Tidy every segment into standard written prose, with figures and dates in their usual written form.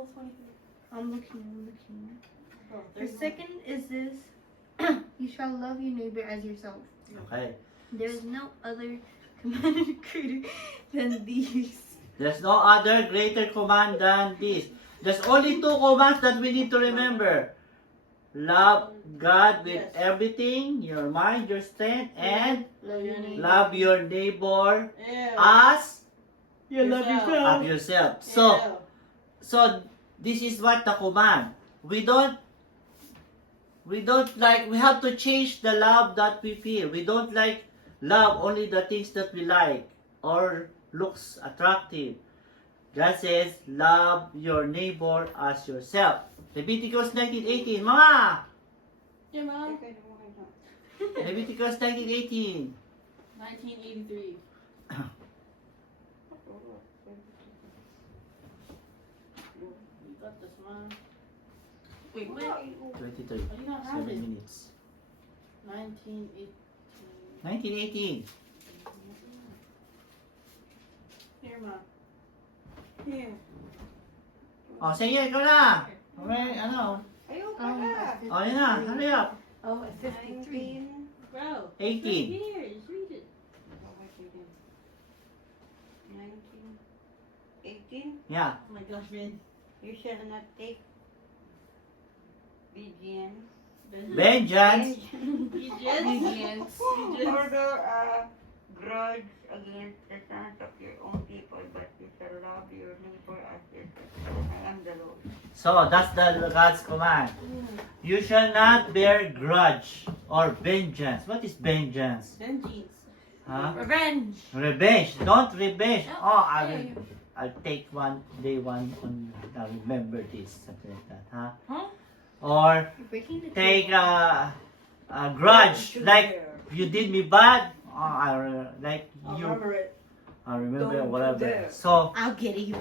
12:23. I'm looking. Oh, The 31. second is this. You shall love your neighbor as yourself. Okay. There is no other commanded greater than these. There's no other greater command than this. There's only two commands that we need to remember. Love God with Yes. everything, your mind, your strength, and Love your neighbor. love your neighbor Ew. as You love yourself. of yourself. Ew. So this is what the command. We don't like, we have to change the love that we feel. We don't like love only the things that we like or looks attractive. God says, love your neighbor as yourself. Leviticus 19:18. Mga! Yeah, Mom. Leviticus 19:18. 1983. You got this, Mom. Wait, what? 23. I do not have 7 it. minutes. 1918. 19:18. Here, Mom. Here. Oh, sige, ikaw na. Okay, ano? Ayoko Oh, na. Oh, yun na. Hurry up. Oh, at 53. 19. Bro. 18. Right here. Just read it. 19. 18. Yeah. Oh my gosh, man. You shall not take vengeance. Vengeance. You just. Obedience. Or a grudge against the sons of your own people, but you shall love your neighbor as yourself. I am the Lord. So, that's the God's command. You shall not bear grudge or vengeance. What is vengeance? Vengeance. Huh? Revenge. Revenge. Don't revenge. Oh, Hey. I'll take one day one on. I'll remember this, something like that, huh? Huh? Or You're breaking the take table. a grudge, like you did me bad. Oh, like I'll you. remember it. I remember Don't whatever. do that. So I'll get you.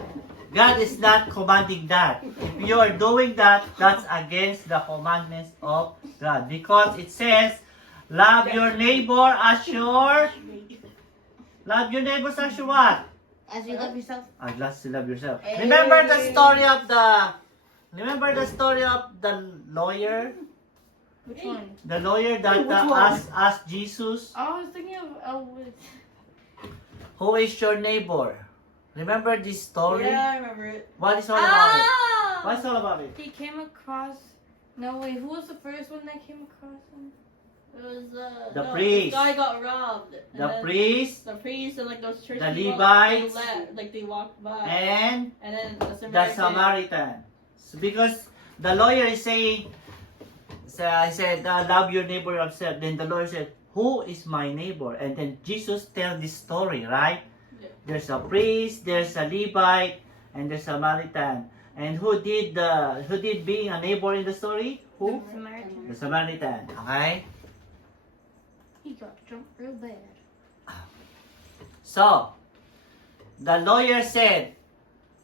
God is not commanding that. If you are doing that, that's against the commandments of God. Because it says, love your neighbor as your... Love your neighbors as your what? As you love yourself. As you love yourself. Hey. Remember the story of the... Remember the story of the lawyer? Which one? The lawyer that Which one? asked Jesus, Oh, I was thinking of who is your neighbor? Remember this story? Yeah, I remember it. What is all about it? Oh! What's all about it? He came across. No wait, who was the first one that came across him? It was The no, priest. This guy got robbed. And The then priest The priest and like those church The people, Levites, they left, like they walked by. and And then the the Samaritan. Samaritan. So because the lawyer is saying, so I said, love your neighbor yourself. Then the lawyer said, who is my neighbor? And then Jesus tells this story, right? Yeah. There's a priest, there's a Levite, and there's a Samaritan. And who did being a neighbor in the story? Who? Samaritan. The Samaritan. Okay? He got jumped real bad. So, the lawyer said,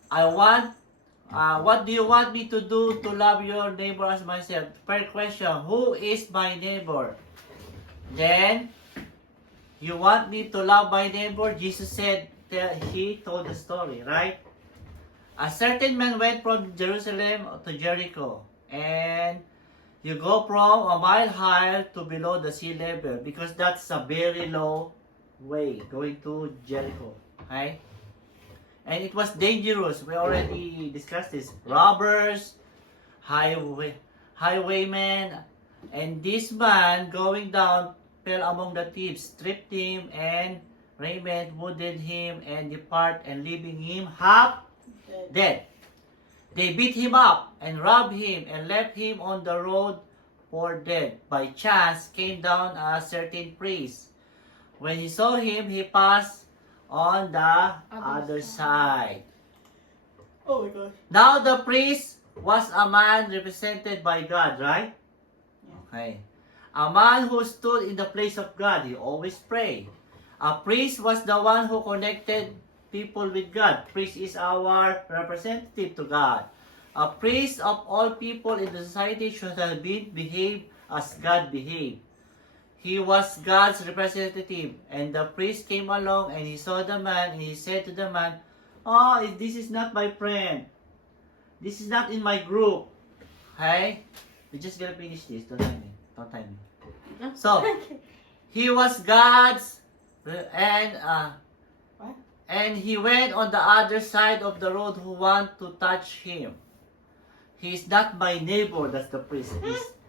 what do you want me to do to love your neighbor as myself? First question, who is my neighbor? Then, you want me to love my neighbor? Jesus said that he told the story, right? A certain man went from Jerusalem to Jericho, and you go from a mile high to below the sea level because that's a very low way going to Jericho, okay? And it was dangerous. We already discussed this. Robbers, highwaymen, and this man going down fell among the thieves, stripped him and raiment, wounded him, and depart, and leaving him half dead. They beat him up and robbed him and left him on the road for dead. By chance came down a certain priest. When he saw him, he passed on the other side. Oh my gosh. Now the priest was a man represented by God, right? Okay. A man who stood in the place of God. He always prayed. A priest was the one who connected people with God. Priest is our representative to God. A priest of all people in the society should have been behaved as God behaved. He was God's representative, and the priest came along and he saw the man and he said to the man, "Oh, this is not my friend. This is not in my group. Okay? We're just gonna finish this. Don't time me. Don't time me. So, he was God's, and What? and he went on the other side of the road who want to touch him. He's not my neighbor. That's the priest.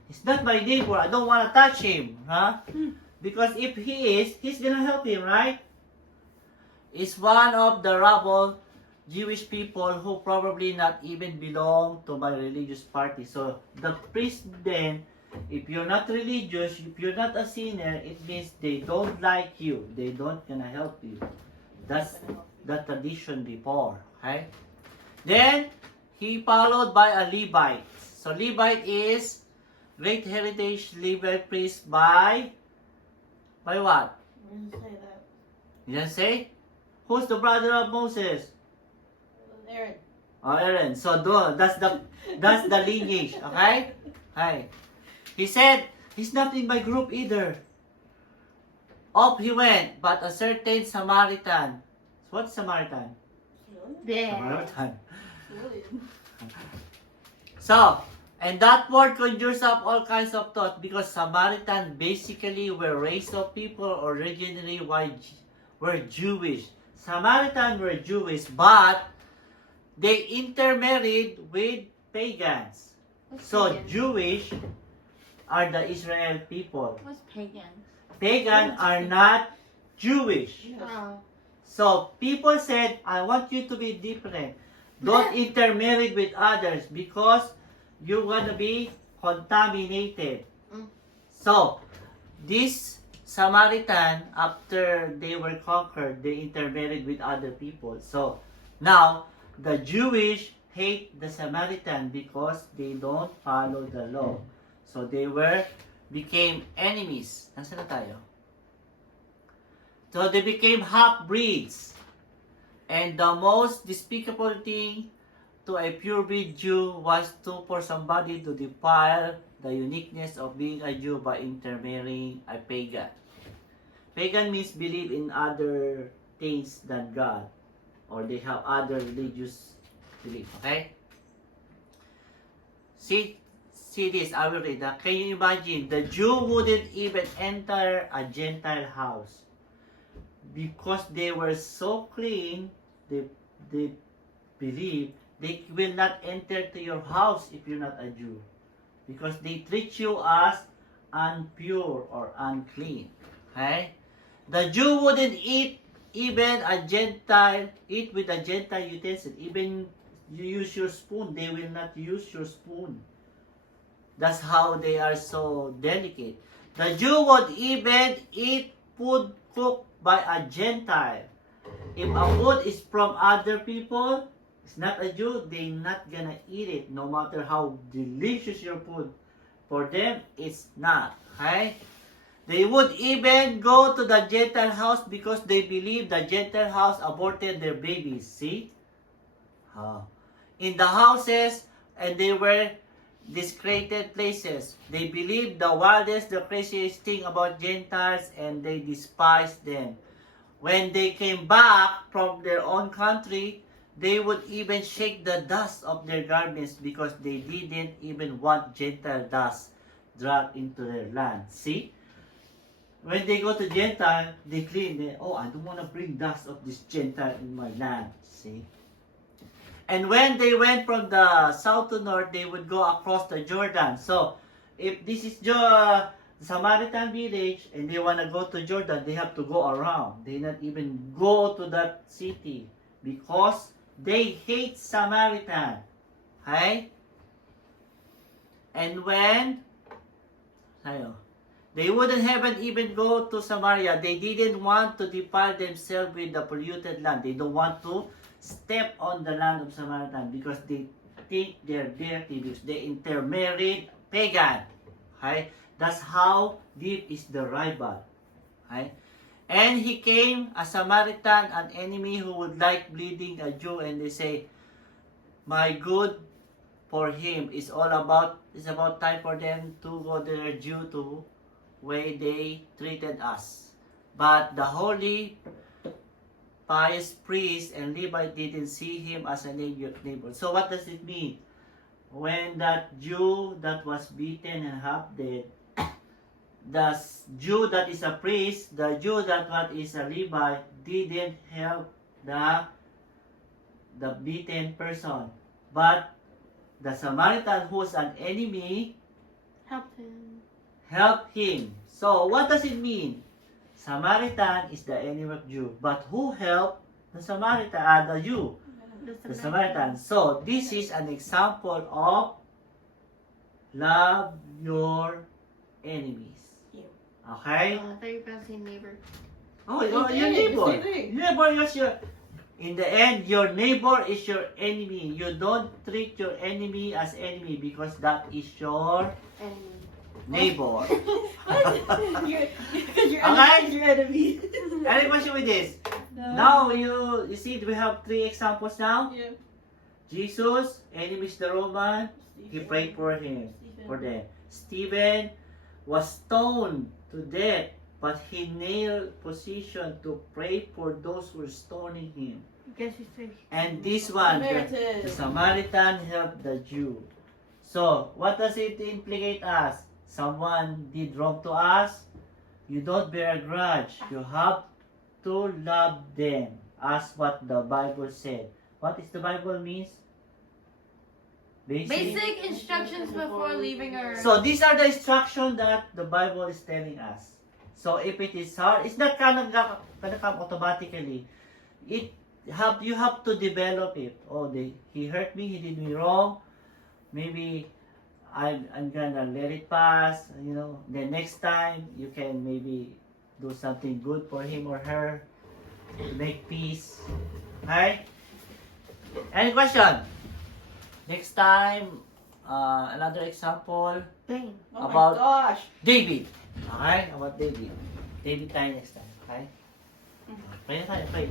He's not my neighbor. I don't want to touch him, huh? Because if he is, he's gonna help him, right? Is one of the rabble Jewish people who probably not even belong to my religious party. So the priest then, if you're not religious, if you're not a sinner, it means they don't like you. They don't gonna help you. That's the tradition before. Okay? Then he followed by a Levite. So Levite is great heritage Levite priest by what? I didn't say that. You didn't say? Who's the brother of Moses? Aaron. Oh, Aaron. So that's the lineage, okay? Hi. He said, he's not in my group either. Up he went, but a certain Samaritan. What's Samaritan? There. Samaritan. Civilian. So, and that word conjures up all kinds of thoughts because Samaritan basically were race of people originally were Jewish. Samaritan were Jewish, but they intermarried with pagans. What's So pagan? Jewish are the Israel people. What's pagan? Pagan are not Jewish. Yeah. Oh. So people said, I want you to be different. Don't intermarry with others because you're gonna be contaminated. Mm. So this Samaritan, after they were conquered, they intermarried with other people. So now the Jewish hate the Samaritan because they don't follow the law. So they became enemies. Nasaan na tayo? So they became half-breeds. And the most despicable thing to a pure-breed Jew was for somebody to defile the uniqueness of being a Jew by intermarrying a pagan. Pagan means believe in other things than God, or they have other religious belief. Okay? See this, I will read. Can you imagine? The Jew wouldn't even enter a Gentile house because they were so clean. They believe they will not enter to your house if you're not a Jew because they treat you as impure or unclean. Okay? The Jew wouldn't eat with a Gentile utensil. Even you use your spoon, they will not use your spoon. That's how they are so delicate. The Jew would even eat food cooked by a Gentile. If a food is from other people, it's not a Jew, they're not gonna eat it, no matter how delicious your food. For them, it's not. Okay? They would even go to the Gentile house because they believe the Gentile house aborted their babies. See? In the houses, and they were discreted places. They believed the wildest, the craziest thing about Gentiles, and they despised them. When they came back from their own country, they would even shake the dust of their garments because they didn't even want Gentile dust dragged into their land. See? When they go to Gentile, they clean. I don't want to bring dust of this Gentile in my land. See? And when they went from the south to north, they would go across the Jordan. So, if this is Samaritan village and they want to go to Jordan, they have to go around. They not even go to that city because they hate Samaritan. Okay? And when they wouldn't even go to Samaria. They didn't want to defile themselves with the polluted land. They don't want to step on the land of Samaritan because they think they're dirty because they intermarried pagan. Okay? That's how deep is the rival. Okay? And he came, a Samaritan, an enemy who would like bleeding a Jew, and they say, my good for him is about time for them to go to their Jew to way they treated us. But the holy pious priest, and Levite didn't see him as a neighbor. So what does it mean? When that Jew that was beaten and half dead, the Jew that is a priest, the Jew that what is a Levite, didn't help the beaten person, but the Samaritan, who's an enemy, Helped him. helped him. So what does it mean? Samaritan is the enemy of Jew, but who helped the Samaritan? The Jew, the Samaritan. So this is an example of love your enemies. Okay? I thought you were gonna say neighbor. Oh, You your did, neighbor. you did. Neighbor is your. In the end, your neighbor is your enemy. You don't treat your enemy as enemy because that is your Enemy. neighbor. You're Okay. your enemy. Any question with this? Now you see we have 3 examples now. Yeah. Jesus, enemies the Roman, he prayed for him, for them. Stephen was stoned to death, but he nailed position to pray for those who were stoning him. Guess you say. And this one, the Samaritan. Samaritan helped the Jew. So, what does it implicate us? Someone did wrong to us, you don't bear a grudge. You have to love them, as what the Bible said. What is the Bible means? Basic instructions before leaving our. So these are the instructions that the Bible is telling us. So if it is hard, it's not gonna come automatically. You have to develop it. Oh, he hurt me, he did me wrong. Maybe I'm gonna let it pass. You know, the next time you can maybe do something good for him or her to make peace. Okay? Any question? Next time, another example Bang. Oh About- my gosh. David. Okay? About David. David tayo next time. Okay? Pray na tayo, pray.